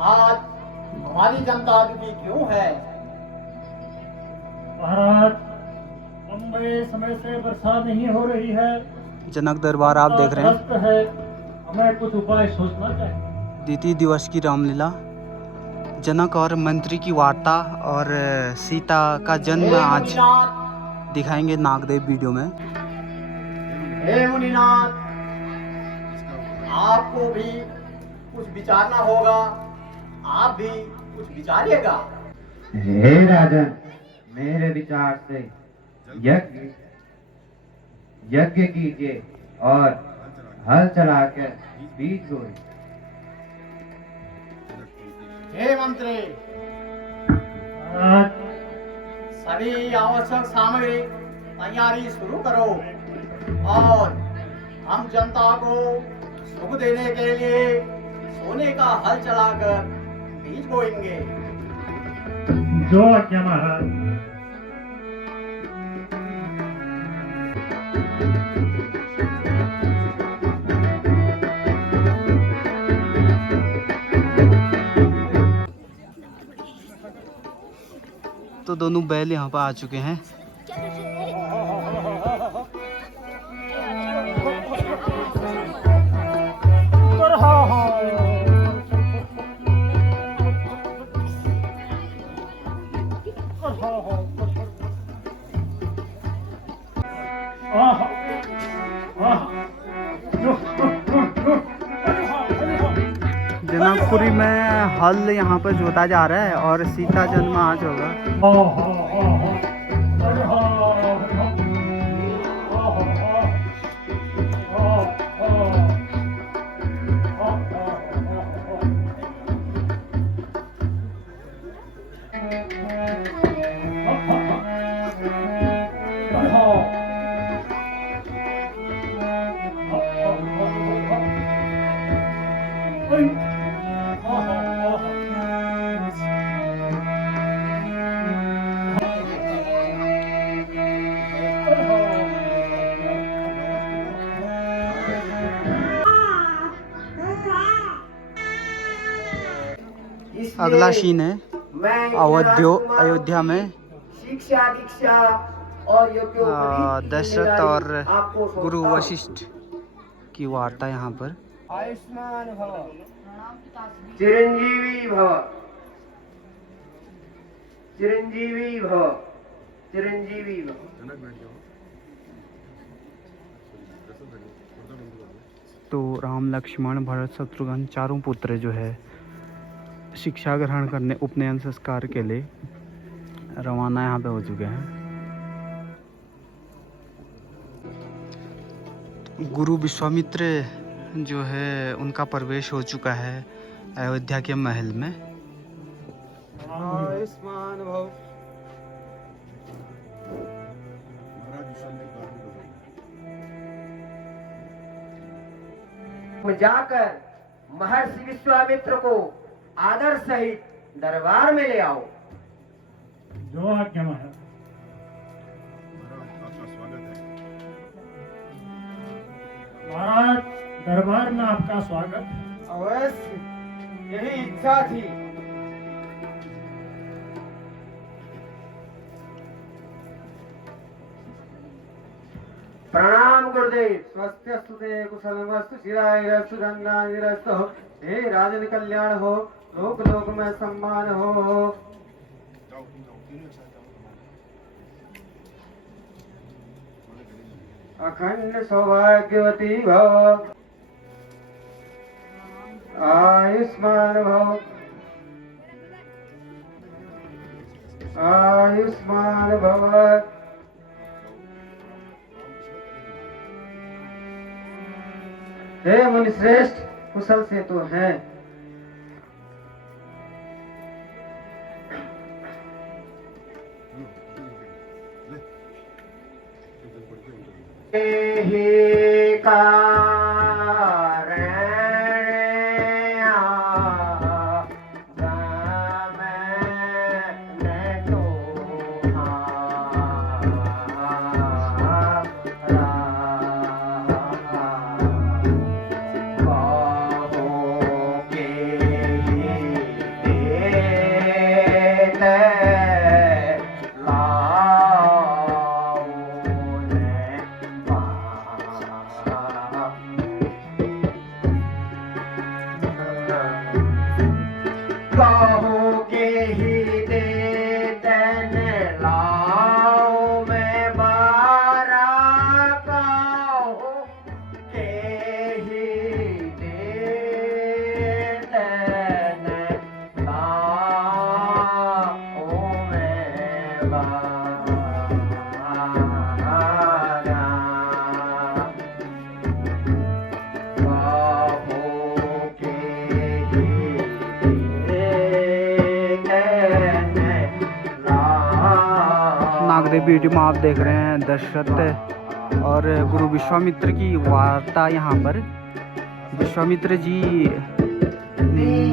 आज हमारी जनता दुखी क्यों है? महाराज, लंबे समय से वर्षा नहीं हो रही है। जनक दरबार आप देख रहे हैं। है, हमें कुछ उपाय सोचना चाहिए। द्वितीय दिवस की रामलीला, जनक और मंत्री की वार्ता और सीता का जन्म आज दिखाएंगे नागदेव वीडियो में। हे मुनिनाथ, आपको भी कुछ विचारना होगा, आप भी कुछ विचारिएगा। हे राजन, मेरे विचार से यज्ञ कीजिए और हल चलाकर बीज बोए। हे मंत्री, सभी आवश्यक सामग्री तैयारी शुरू करो और हम जनता को सुख देने के लिए सोने का हल चलाकर बीज बोएंगे। जो आज्ञा महाराज। तो दोनों बैल यहाँ पर आ चुके हैं। जनकपुरी में हल यहाँ पर जोता जा रहा है और सीता जन्म आज होगा। अगला सीन है अयोध्या में शिक्षा दीक्षा और दशरथ और गुरु वशिष्ठ की वार्ता यहाँ पर। आयुष्मान भव, चिरंजीवी भव, चिरंजीवी भव, चिरंजीवी भव। तो राम लक्ष्मण भरत शत्रुघ्न चारों पुत्र जो है शिक्षा ग्रहण करने उपनयन संस्कार के लिए रवाना यहाँ पे हो चुके हैं। गुरु विश्वामित्र जो है उनका प्रवेश हो चुका है अयोध्या के महल में। आयुष्मान भव। जाकर महर्षि विश्वामित्र को आदर सहित दरबार में ले आओ। जो आज्ञा महाराज। महाराज, दरबार में आपका स्वागत है। अवश्य, यही इच्छा थी। प्रणाम गुरुदेव। स्वस्थ ते कुशलमस्तु, चिरायस्तु, धन्यानिरस्तु। हे राजन कल्याण हो, लोक लोक में सम्मान हो। अखंड सौभाग्यवती भव, आयुष्मान भव, आयुष्मान भव। हे मुनि श्रेष्ठ, कुशल से तो हैं। हे वीडियो में आप देख रहे हैं दशरथ और गुरु विश्वामित्र की वार्ता। यहाँ पर विश्वामित्र जी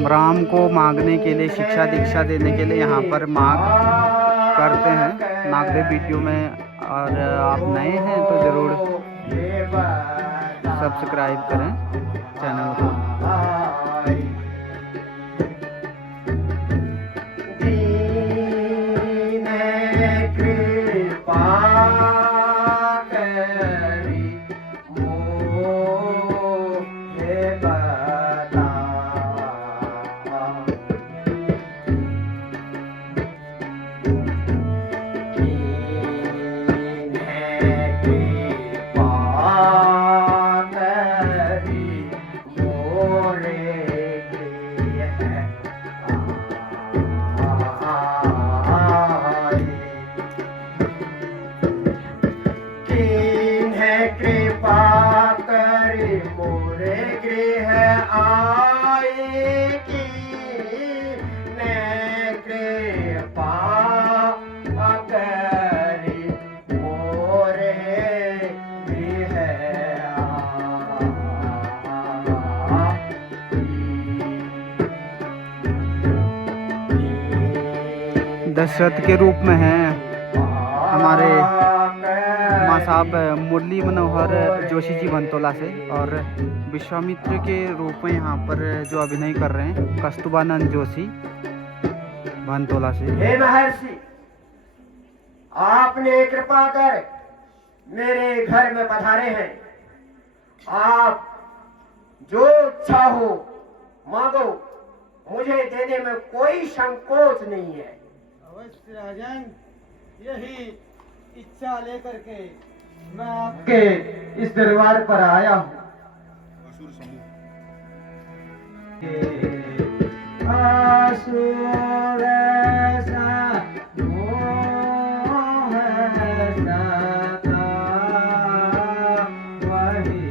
राम को मांगने के लिए, शिक्षा दीक्षा देने के लिए यहाँ पर मांग करते हैं नागदेव वीडियो में। और आप नए हैं तो ज़रूर सब्सक्राइब करें चैनल को। दशरथ के रूप में हैं हमारे माँ साहब मुरली मनोहर जोशी जी भंतोला से, और विश्वामित्र के रूप में यहाँ पर जो अभिनय कर रहे हैं कस्तूरबानंद जोशी भंतोला से। हे महर्षि, आपने कृपा कर मेरे घर में पधारे हैं। आप जो इच्छा हो मांगो, मुझे देने में कोई संकोच नहीं है। अवश्य राजन, यही इच्छा लेकर के मैं आपके इस दरबार पर आया हूँ। असुर सा मोह सता वही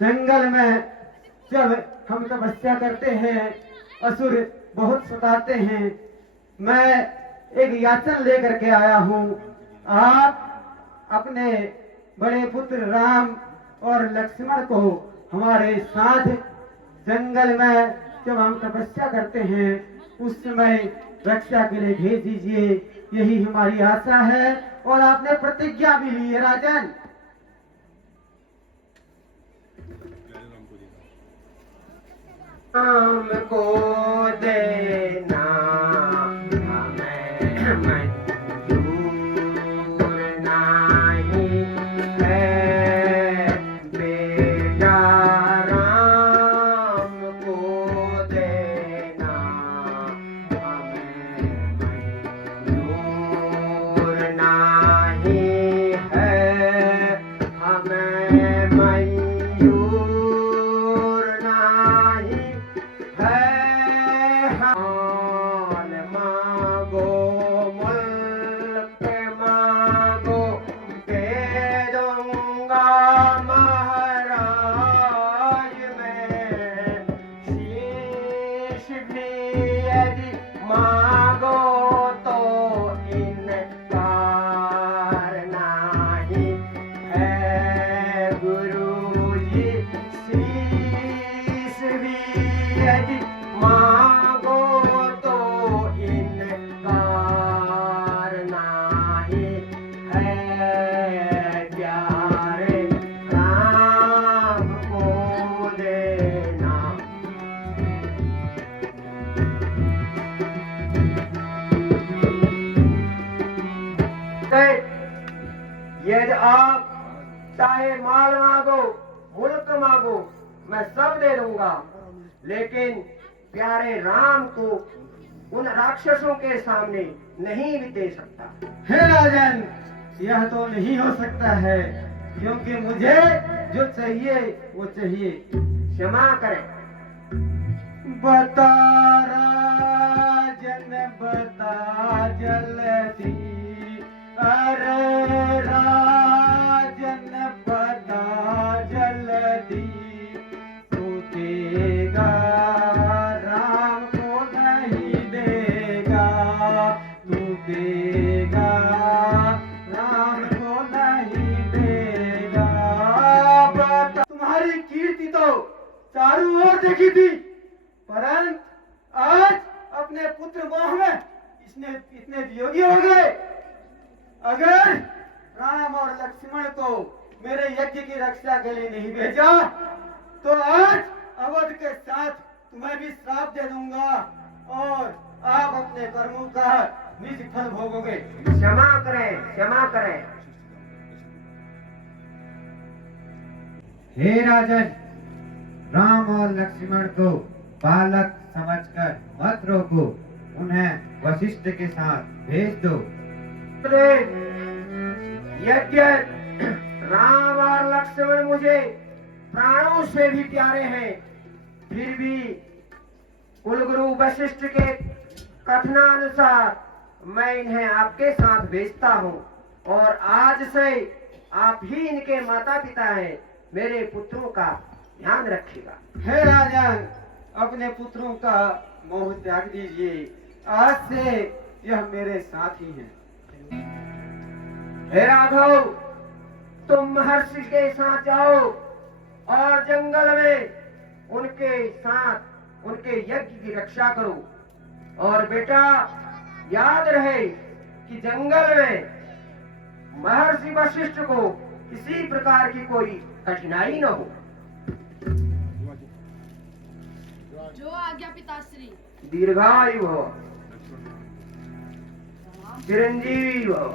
जंगल में जब हम तपस्या करते हैं, असुर बहुत सताते हैं। मैं एक याचन लेकर के आया हूँ। आप अपने बड़े पुत्र राम और लक्ष्मण को हमारे साथ जंगल में जब हम तपस्या करते हैं उस समय रक्षा के लिए भेज दीजिए, यही हमारी आशा है। और आपने प्रतिज्ञा भी ली है राजन। राम को देना हमें मंजूर नहीं है, बेटा राम को देना हमें मंजूर नहीं है, हमें मंजूर नहीं है प्यारे राम को देना। यदि आप चाहे माल मांगो, मुल्क मांगो, मैं सब दे दूंगा, लेकिन प्यारे राम को उन राक्षसों के सामने नहीं भी दे सकता। हे राजन, यह तो नहीं हो सकता है, क्योंकि मुझे जो चाहिए वो चाहिए। क्षमा करें। बता राजन बता जल्दी, अरे राजन बता जल्दी, तू देगा राम को नहीं देगा, तू देगा राम को नहीं देगा। बता। तुम्हारी कीर्ति तो चारों ओर देखी थी, परंतु आज अपने पुत्र मोह में इतने वियोगी हो गए। अगर राम और लक्ष्मण को मेरे यज्ञ की रक्षा के लिए नहीं भेजा, तो आज अवध के साथ तुम्हें भी श्राप दे दूंगा और आप अपने कर्मों का निज फल भोगोगे। क्षमा करें, क्षमा करें। हे राजन, राम और लक्ष्मण को बालक समझकर मत रोको, उन्हें वशिष्ठ के साथ भेज दो। यज्ञ राम और लक्ष्मण मुझे प्राणों से भी प्यारे हैं, फिर भी कुलगुरु वशिष्ठ के कथनानुसार मैं इन्हें आपके साथ भेजता हूँ, और आज से आप ही इनके माता पिता हैं। मेरे पुत्रों का ध्यान रखिएगा। हे राजन, अपने पुत्रों का मोह त्याग दीजिए, आज से यह मेरे साथी हैं। हे राघव, तुम महर्षि के साथ जाओ और जंगल में उनके साथ उनके यज्ञ की रक्षा करो, और बेटा याद रहे कि जंगल में महर्षि वशिष्ठ को किसी प्रकार की कोई कठिनाई न हो। जो आज्ञा पिताश्री। दीर्घायु हो, चिरंजीवी हो।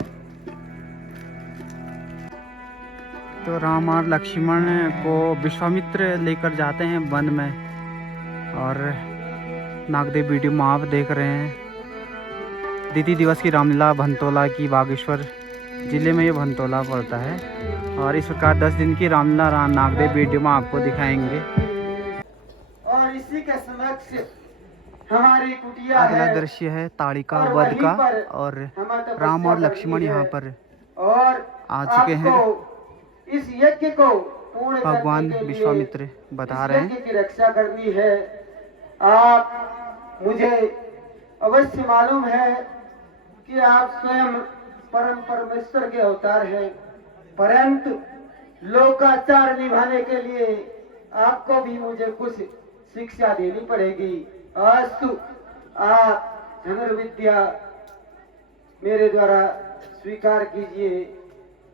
तो राम और लक्ष्मण को विश्वामित्र लेकर जाते हैं वन में, और नागदेव वीडियो में आप देख रहे हैं दीदी दिवस की रामलीला भंतोला की बागेश्वर जिले में ये भंतोला पड़ता है, और इस प्रकार 10 दिन की रामलीला नागदेव वीडियो में आपको दिखाएंगे। और इसी के समक्ष हमारी कुटिया अगला है, दृश्य है ताड़िका और वध वहीं का, पर और हमारी तपस्या राम और करनी लक्ष्मण है। यहाँ पर और आ चुके हैं। आपको इस यज्ञ को पूर्ण भगवान करने के लिए विश्वामित्र बता इस रहे यज्ञ हैं। की रक्षा करनी है। आप मुझे अवश्य मालूम है कि आप स्वयं परम परमेश्वर के अवतार हैं, परंतु लोकाचार निभाने के लिए आपको भी मुझे कुछ शिक्षा देनी पड़ेगी। अस्तु, आप धनुर्विद्या मेरे द्वारा स्वीकार कीजिए।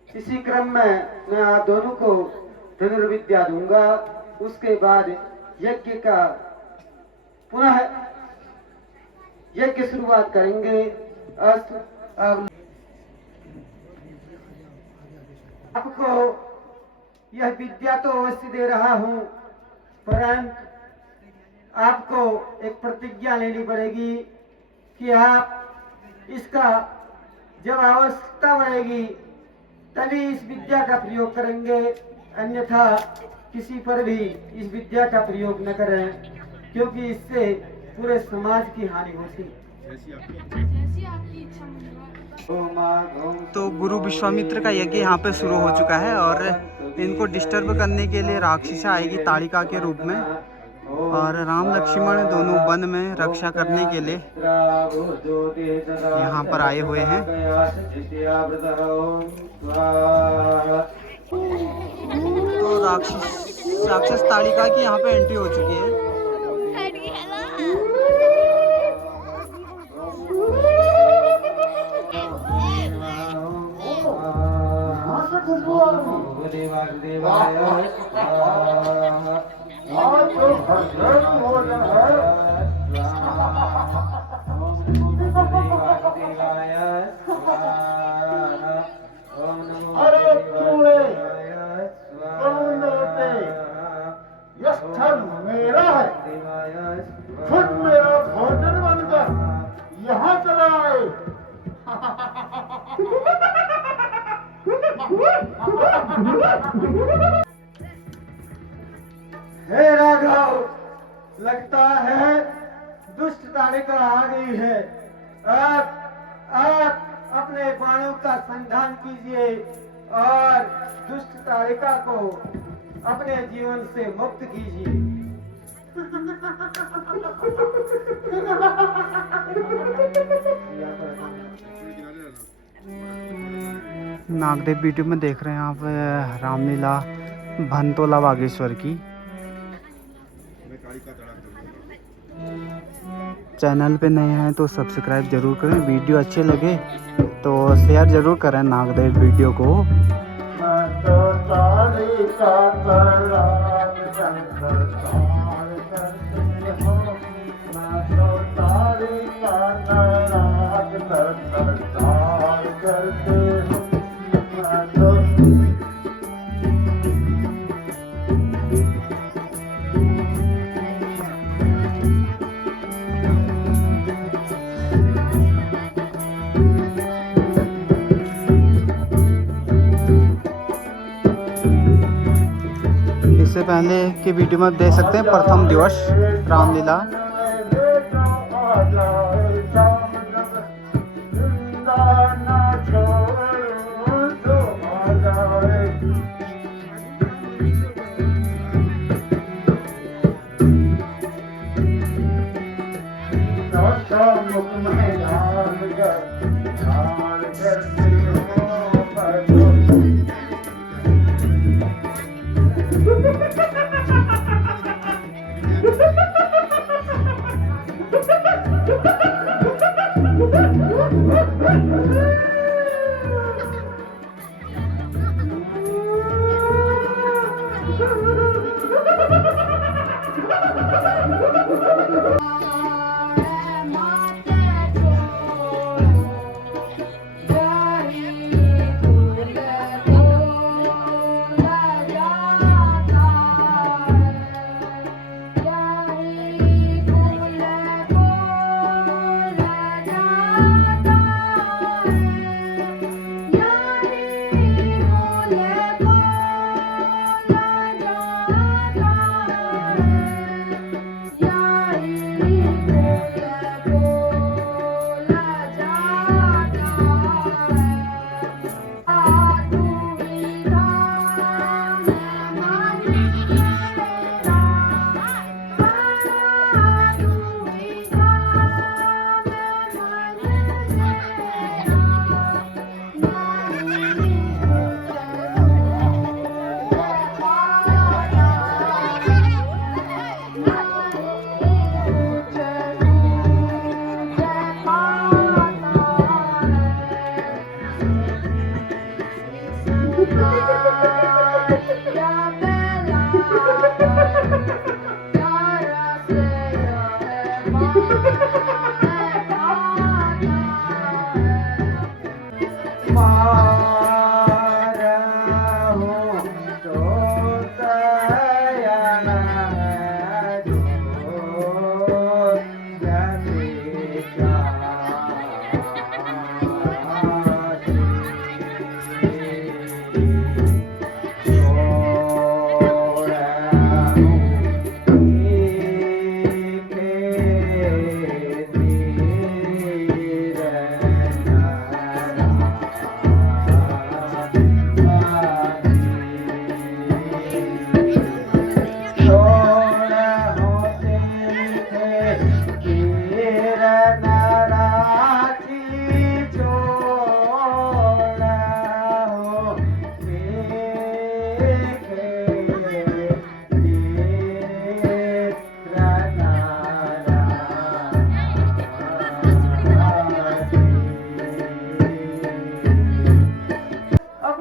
इसी क्रम में मैं आप दोनों को धनुर्विद्या दूंगा, उसके बाद यज्ञ का पुनः यज्ञ शुरुआत करेंगे। अस्तु, आपको यह विद्या तो अवश्य दे रहा हूँ, परंतु आपको एक प्रतिज्ञा लेनी पड़ेगी कि आप इसका जब आवश्यकता पड़ेगी तभी इस विद्या का प्रयोग करेंगे, अन्यथा किसी पर भी इस विद्या का प्रयोग न करें, क्योंकि इससे पूरे समाज की हानि होती। जैसी आपकी इच्छा मंगलवार। तो गुरु विश्वामित्र का यज्ञ यहाँ पे शुरू हो चुका है, और इनको डिस्टर्ब करने के लिए राक्षसा आएगी ताड़िका के रूप में, और राम लक्ष्मण दोनों वन में रक्षा करने के लिए यहाँ पर आए हुए हैं। तो राक्षस ताड़िका की यहाँ पे एंट्री हो चुकी है। खुशबू आ रही। वासुदेवाय स्वाहा। आज तो भरपेट भोजन है। वासुदेवाय स्वाहा। ओम नमो अरे चूड़े, वासुदेवाय कौन देते? स्वाहा। यह स्थल मेरा है। वासुदेवाय खुद मेरा भोजन बनकर यहाँ चला आए। हे राघव, लगता है दुष्ट तालिका आ गई है। आप अपने बाणों का संधान कीजिए और दुष्ट तालिका को अपने जीवन से मुक्त कीजिए। नागदेव वीडियो में देख रहे हैं आप रामलीला भंतोला बागेश्वर की। चैनल पे नए हैं तो सब्सक्राइब जरूर करें, वीडियो अच्छे लगे तो शेयर जरूर करें नागदेव वीडियो को। इससे पहले की वीडियो में देख सकते हैं प्रथम दिवस रामलीला।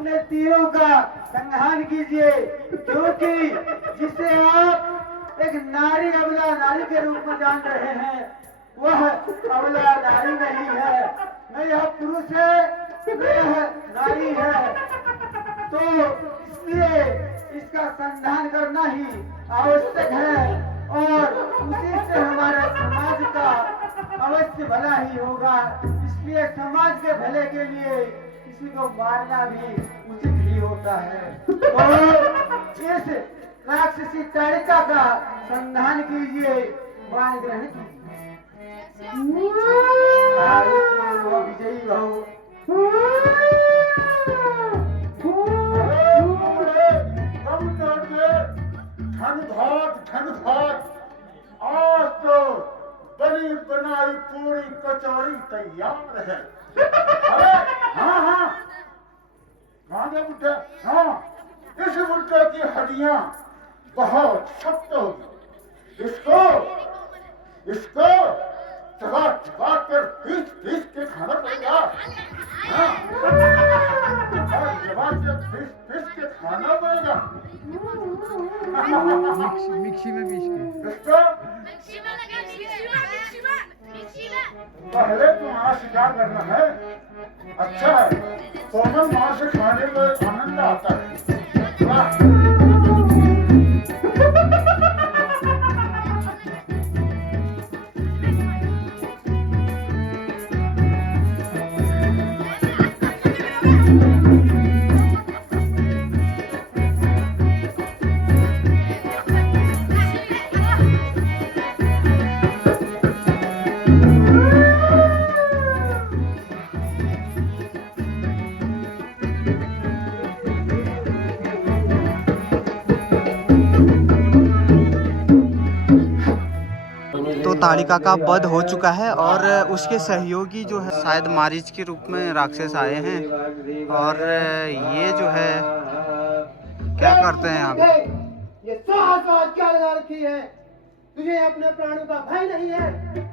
अपने तीरों का संधान कीजिए, क्योंकि जिसे आप एक नारी अबला नारी के रूप में जान रहे हैं, वह अबला नारी नहीं है, न यह पुरुष है न यह नारी है। तो इसलिए इसका संधान करना ही आवश्यक है और उसी से हमारे समाज का अवश्य भला ही होगा। इसलिए समाज के भले के लिए किसी को मारना भी उचित ही होता है। और इस राक्षसी ताड़िका का संधान कीजिए, वाण ग्रहण कीजिए। विजयी भव। आज तो बनी बनाई पूरी कचौड़ी तैयार है। अरे हाँ हाँ गांधे बुड्ढे, हाँ इस बुड्ढे की हड्डियां बहुत सख्त होगी। इसको चबा चबा कर पीस पीस के खाना पड़ेगा। हाँ चबा के पीस पीस के खाना पड़ेगा। मिक्सी में पीस के। इसको पहले तुम्हारा शिकार करना है। अच्छा है, कोमल मां से खाने में आनंद आता है। वाह तो ताड़िका का वध हो चुका है और उसके सहयोगी जो है शायद मारीच के रूप में राक्षस आए हैं और ये जो है क्या करते हैं यहाँ पे? ये साहस क्या लगा रखी है? तुझे अपने प्राणों का भय नहीं है?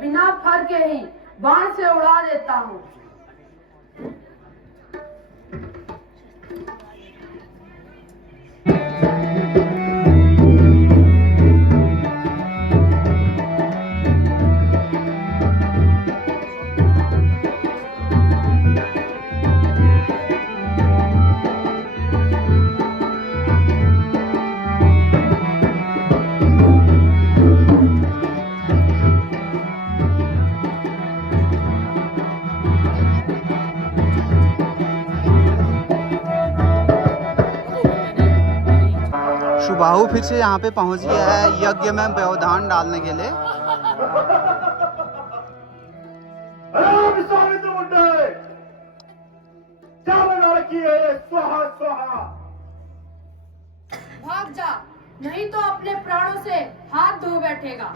बिना फर के ही बाण से उड़ा देता हूँ। सुबाहु फिर से यहाँ पे पहुँच गया है यज्ञ में व्यवधान डालने के लिए। विश्वामित्र मुंडे, क्या बना रखी है ये स्वाहा स्वाहा? भाग जा, नहीं तो अपने प्राणों से हाथ धो बैठेगा।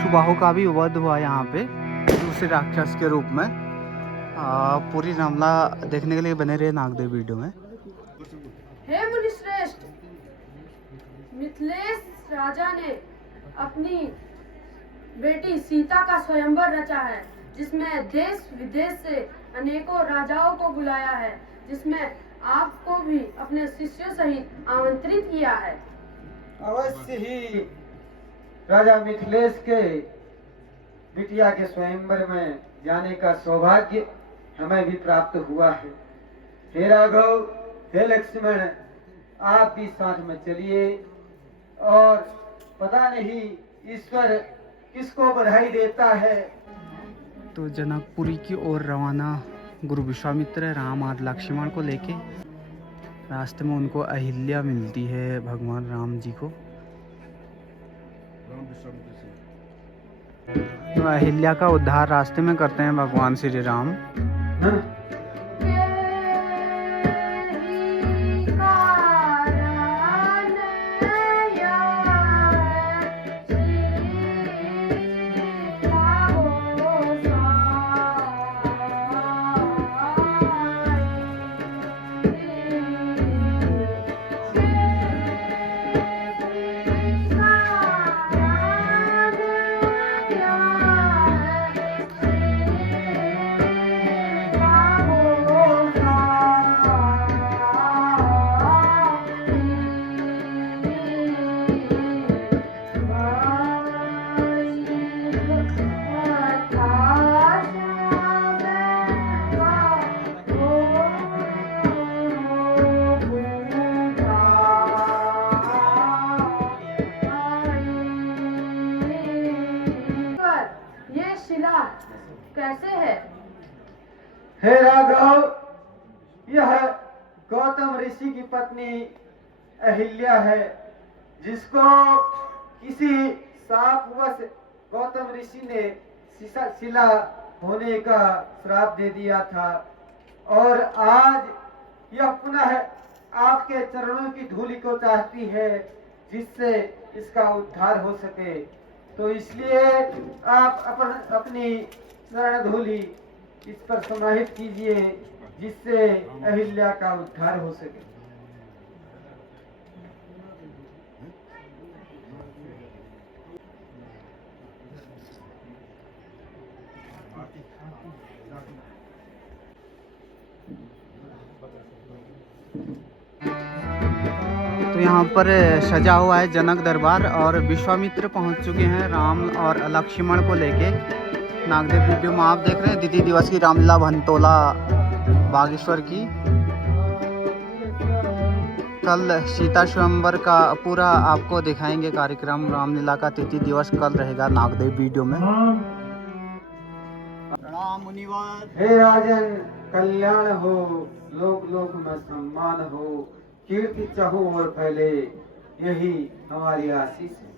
सुबाहु का भी वध हुआ यहाँ पे दूसरे राक्षस के रूप में। पूरी मामला देखने के लिए बने रहे नागदेव वीडियो में। हे मुनिश्रेष्ठ, मिथिलेश राजा ने अपनी बेटी सीता का स्वयंवर रचा है, जिसमें देश विदेश से अनेकों राजाओं को बुलाया है, जिसमें आपको भी अपने शिष्यों सहित आमंत्रित किया है। अवश्य ही राजा मिथिलेश के बिटिया के स्वयंवर में जाने का सौभाग्य हमें भी प्राप्त हुआ है। हे राघव, हे लक्ष्मण, आप भी साथ में चलिए और पता नहीं ईश्वर किसको बधाई देता है। तो जनकपुरी की ओर रवाना गुरु विश्वामित्र राम और लक्ष्मण को लेके। रास्ते में उनको अहिल्या मिलती है भगवान राम जी को। तो अहिल्या का उद्धार रास्ते में करते हैं भगवान श्री राम। कैसे है? हे राघव, यह गौतम ऋषि की पत्नी अहिल्या है, जिसको किसी शापवश गौतम ऋषि ने शिला होने का श्राप दे दिया था, और आज यह पुनः आपके चरणों की धूलि को चाहती है, जिससे इसका उद्धार हो सके। तो इसलिए आप अपनी चरण धूलि इस पर समाहित कीजिए, जिससे अहिल्या का उद्धार हो सके। तो यहाँ पर सजा हुआ है जनक दरबार और विश्वामित्र पहुँच चुके हैं राम और लक्ष्मण को लेके। नागदेव वीडियो में आप देख रहे हैं द्वितीय दिवस की रामलीला भंतोला बागेश्वर की। कल सीता स्वयंवर का पूरा आपको दिखाएंगे कार्यक्रम। रामलीला का तृतीय दिवस कल रहेगा नागदेव वीडियो में। प्रणाम मुनिवर। हे राजन, कल्याण हो, लोक लोक में सम्मान हो, कीर्ति चाहो और फैले, यही हमारी आशीष है।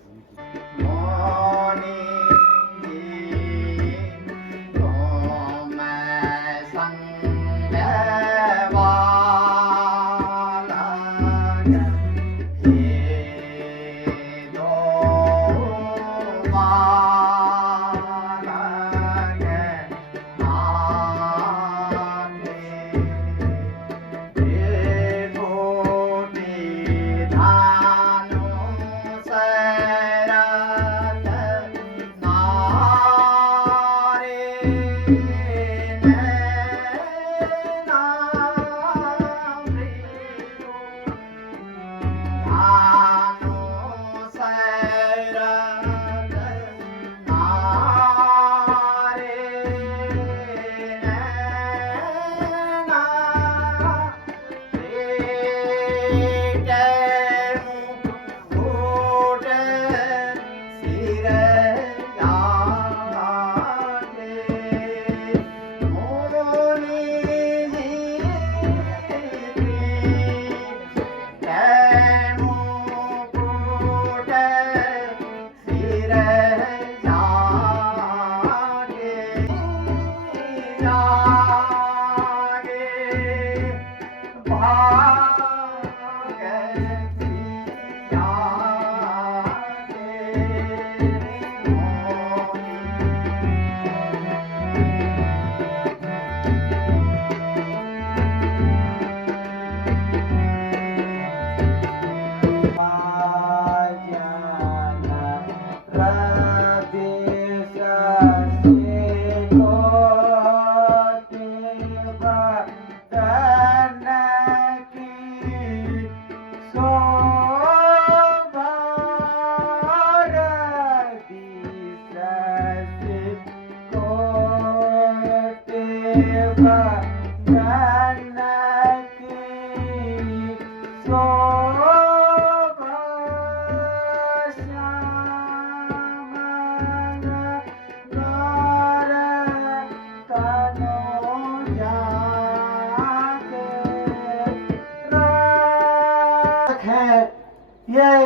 ये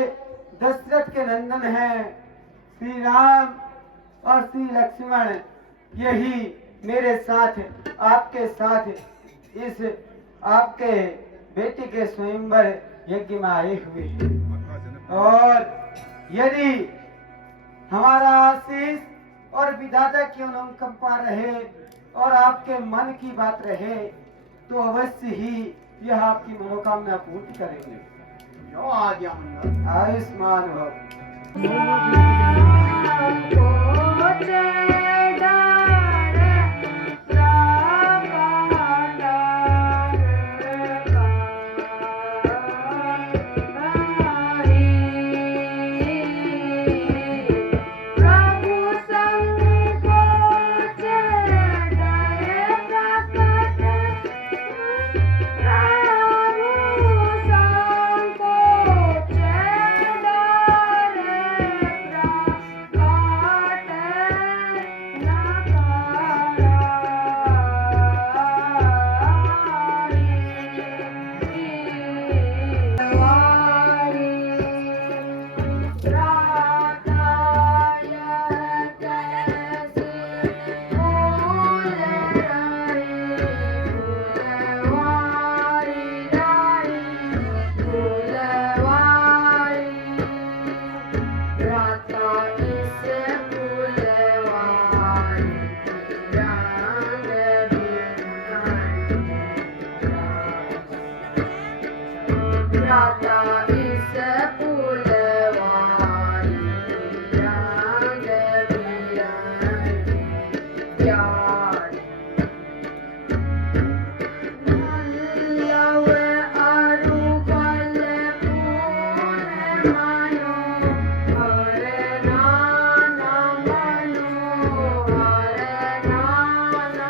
दशरथ के नंदन हैं श्री राम और श्री लक्ष्मण। यही मेरे साथ आपके साथ इस आपके बेटी के स्वयंवर यज्ञ में आए हुए हैं। और यदि हमारा आशीष और विधाता की अनुकंपा रहे और आपके मन की बात रहे तो अवश्य ही यह आपकी मनोकामना पूर्ण करेंगे। जो आज्ञा मंगल। आयुष्मान भव।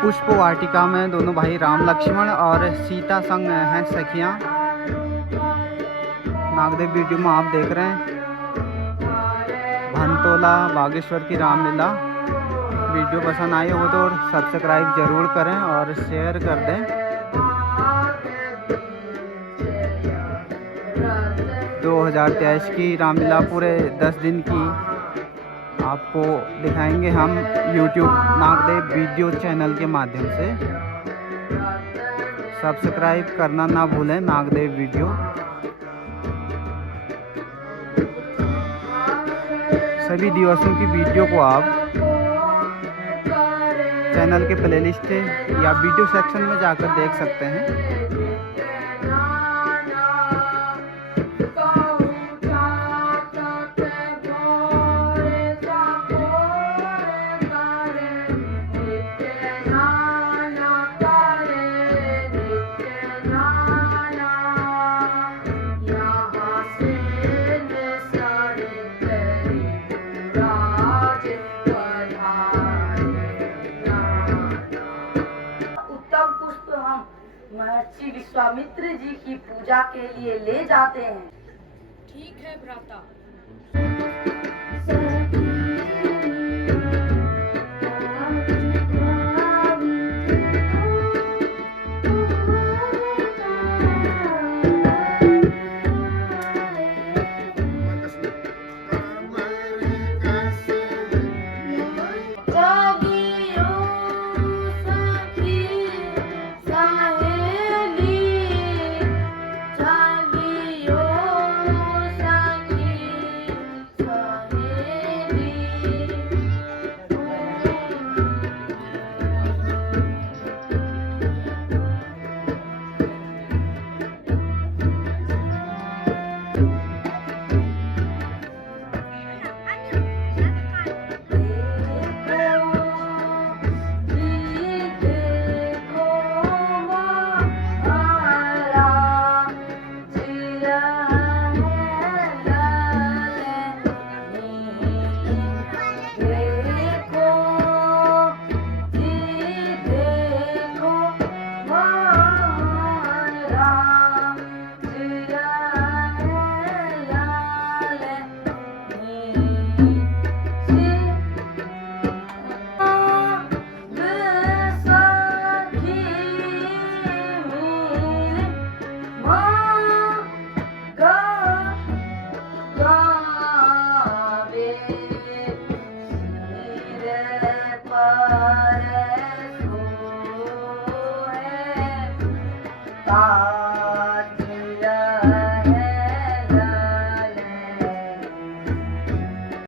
पुष्प वाटिका में दोनों भाई राम लक्ष्मण और सीता संग हैं सखियां। नागदेव वीडियो में आप देख रहे हैं भनतोला बागेश्वर की रामलीला। वीडियो पसंद आई हो तो सब्सक्राइब जरूर करें और शेयर कर दें। 2023 की रामलीला पूरे 10 दिन की आपको दिखाएंगे हम YouTube नागदेव वीडियो चैनल के माध्यम से। सब्सक्राइब करना ना भूलें नागदेव वीडियो। सभी दिवसों की वीडियो को आप चैनल के प्लेलिस्ट या वीडियो सेक्शन में जाकर देख सकते हैं। महर्षि विश्वामित्र जी की पूजा के लिए ले जाते हैं। ठीक है भ्राता। जागियो था।